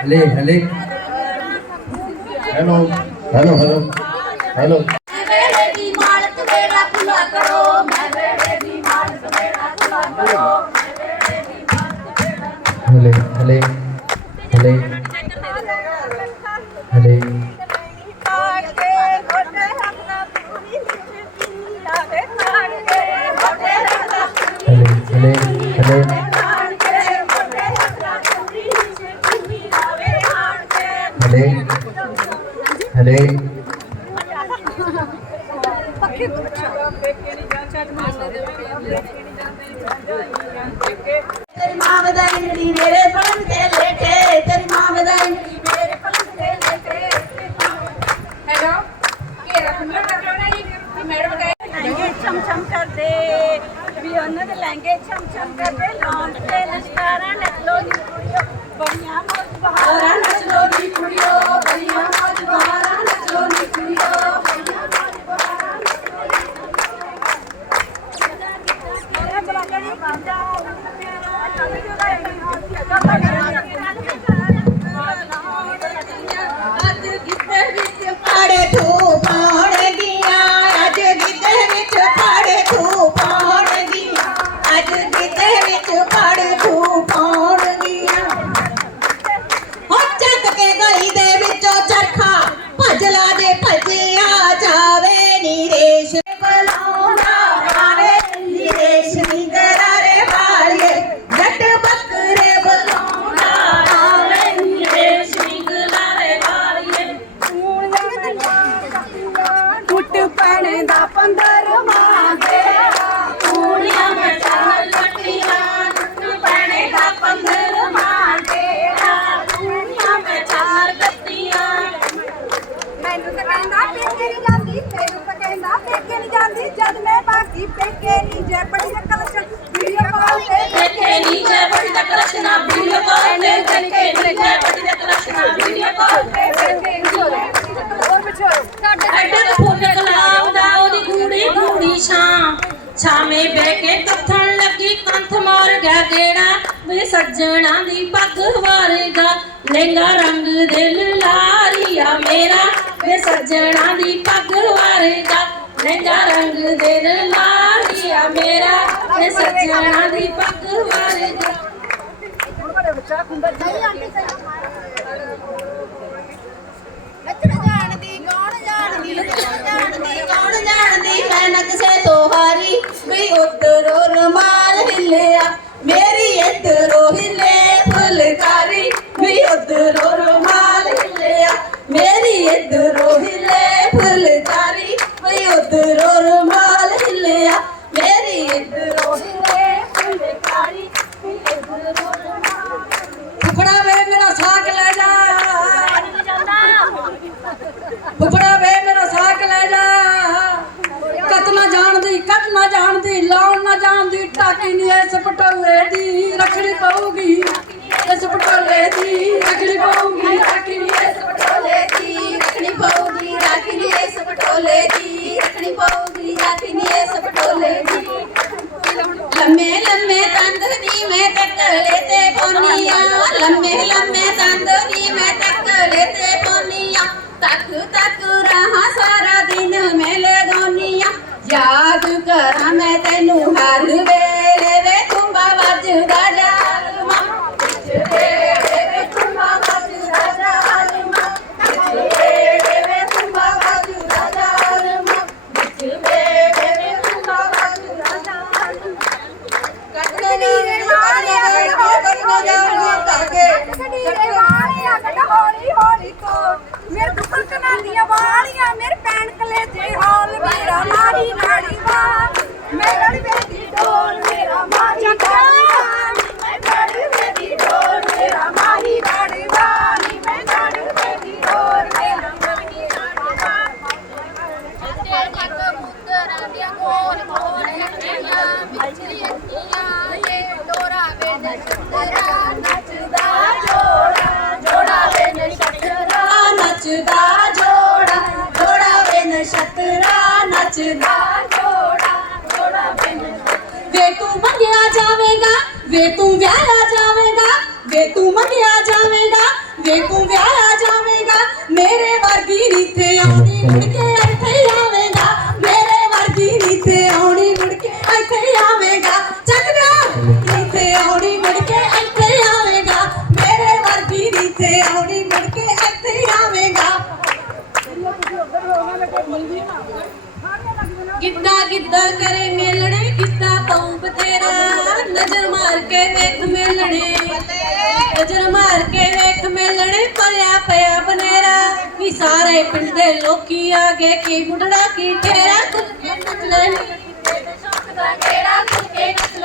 हले हले hello hello hello hello हले हले ਹਲੇ ਹਲੇ ਪੱਖੇ ਬੱਚਾ ਬੇਕੇ ਨਹੀਂ ਜਾਂ ਚਾਟ ਮਾਰਦਾ ਬੇਕੇ ਨਹੀਂ ਜਾਂ ਮੇਰੀ ਮਾਂ ਵਧਾਈ ਜਿਹੜੀ ਮੇਰੇ ਪੜਨ ਲੱਗਿਆ ਗੇੜਾ ਵੇ ਸੱਜਣਾ ਦੀ ਪੱਗ ਵਾਰੇਗਾ। ਲਹਿੰਗਾ ਰੰਗ ਦਿਲ ਲਾਰੀਆ ਮੇਰਾ, ਵੇ ਸੱਜਣਾ ਦੀ ਪੱਗ ਵਾਰੇਗਾ। ਲਹਿੰਗਾ ਰੰਗ ਦਿਲ ਲਾਰੀਆ ਮੇਰਾ, ਵੇ ਸੱਜਣਾ ਦੀ ਪੱਗ ਵਾਰੇਗਾ। ਨੱਚਣ ਜਾਣਦੀ ਗਾਉਣ ਜਾਣਦੀ ਨੱਚਣ ਜਾਣਦੀ ਮੈਂ ਨਕਸ਼ੇ ਤੋਂ ਵੀ ਉਧਰੋਂ ਰਮਾਲ ਹਿੱਲਿਆ ਨੀ ਐਸ ਪਟੋਲੇ ਦੀ ਰਖੜੀ ਪਾਉਗੀ ਐਸ ਪਟੋਲੇ ਦੀ ਰਖੜੀ ਪਾਉਗੀ ਰਾਖੀ ਨੀ ਐਸ ਪਟੋਲੇ ਦੀ ਰਖੜੀ ਪਾਉਗੀ ਰਾਖੀ ਨੀ ਐਸ ਪਟੋਲੇ ਦੀ ਰਖੜੀ ਪਾਉਗੀ ਰਾਖੀ ਨੀ ਐਸ ਪਟੋਲੇ ਦੀ लम्बे लम्बे तांदनी में तक लेते पोनिया लम्बे लम्बे तांदनी में तक लेते पोनिया तक तक रहा सारा दिन मेले गोनिया याद कर मैं तेनू हार ਦੀਆਂ ਵਾਲੀਆਂ ਮੇਰੇ ਪੈਣ ਕਲੇ ਹਾਲ ਮੇਰਾ ਮਾਰੀ ਨਾੜੀ ਵਾ ਨੱਚਦਾ ਜੋੜਾ ਜੋੜਾ ਬਣ ਵੇ ਤੂੰ ਮੰਗਿਆ ਜਾਵੇਂਗਾ ਵੇ ਤੂੰ ਵਿਆਹਿਆ ਜਾਵੇਂਗਾ ਵੇ ਤੂੰ ਮੰਗਿਆ ਜਾਵੇਂਗਾ ਵੇ ਤੂੰ ਵਿਆਹਿਆ ਜਾਵੇਂਗਾ ਮੇਰੇ ਵਰਗੀ ਨੀਥੇ ਆਉਣੀ ਮੁੜ ਕੇ ਇੱਥੇ ਆਵੇਂਗਾ ਮੇਰੇ ਵਰਗੀ ਨੀਥੇ ਆਉਣੀ ਮੁੜ ਕੇ ਇੱਥੇ ਆਵੇਂਗਾ ਚੱਕਦਾ ਨੀਥੇ ਆਉਣੀ ਮੁੜ ਕੇ ਇੱਥੇ ਆਵੇਂਗਾ ਮੇਰੇ ਵਰਗੀ ਨੀਥੇ ਆਉਣੀ ਮੁੜ ਕੇ ਇੱਥੇ ਆਵੇਂਗਾ ਗਿੱਧਾ ਗਿੱਧਾ ਕਰੇ ਮੇਲਣੇ ਗਿੱਧਾ ਪਾਉਂ ਬਤੇਰਾ ਨਜ਼ਰ ਮਾਰ ਕੇ ਵੇਖ ਮੇਲਣੇ। ਨਜ਼ਰ ਮਾਰ ਕੇ ਵੇਖ ਮੇਲਣੇ, ਭਰਿਆ ਪਿਆ ਬਨੇਰਾ। ਕੀ ਸਾਰੇ ਪਿੰਡ ਦੇ ਲੋਕੀ ਆ ਗਏ, ਕੀ ਮੁੰਡੜਾ ਕੀ ਠੇਰਾ। ਕੁੱਤੇ ਨੱਚ ਦੇ ਦੇ ਸ਼ੌਕ ਦਾ ਗੇੜਾ ਖੁੱਲ ਕੇ ਨੱਚ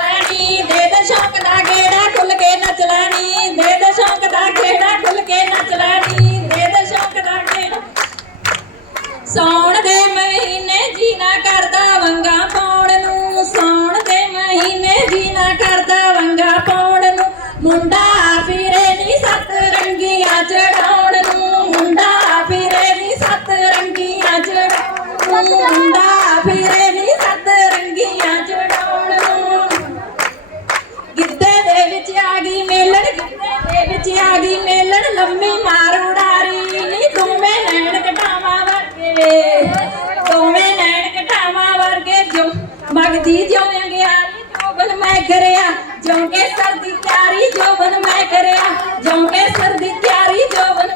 ਦੇ ਦੇ ਸ਼ੌਕ ਦਾ ਗੇੜਾ ਖੁੱਲ ਕੇ ਨੱਚ ਦੇ ਦੇ ਸ਼ੌਕ ਦਾ ਗੇੜਾ ਖੁੱਲ ਕੇ ਨੱਚ ਦੇ ਦੇ ਸ਼ੌਕ ਦਾ ਗੇੜਾ। ਸੌਣ ਦੇ ਮਹੀਨੇ ਜੀਣਾ ਕਰਦਾ ਵੰਗਾ ਪਾਉਣ ਨੂੰ ਸੌਣ ਦੇ ਮਹੀਨੇ ਜੀਣਾ ਕਰਦਾ ਵੰਗਾ ਪਾਉਣ ਨੂੰ? ਮੁੰਡਾ ਫਿਰੇ ਨੀ ਸੱਤ ਰੰਗੀਆਂ ਚੜਾਉਣ ਨੂੰ। ਮੁੰਡਾ ਫਿਰੇ ਨੀ ਸੱਤ ਰੰਗੀਆਂ ਚੜਾਉਣ ਨੂੰ। ਮੁੰਡਾ ਫਿਰੇ ਜਗਦੀ ਜਿਉਂ ਗਿਆ ਜੋਬਨ ਮੈਂ ਕਰਿਆ। ਜੋਂ ਕੇ ਸਰਦੀ ਤਿਆਰੀ ਜੋਬਨ ਮੈਂ ਕਰਿਆ। ਜੋਂ ਕੇ ਸਰਦੀ ਤਿਆਰੀ ਜੋਬਨ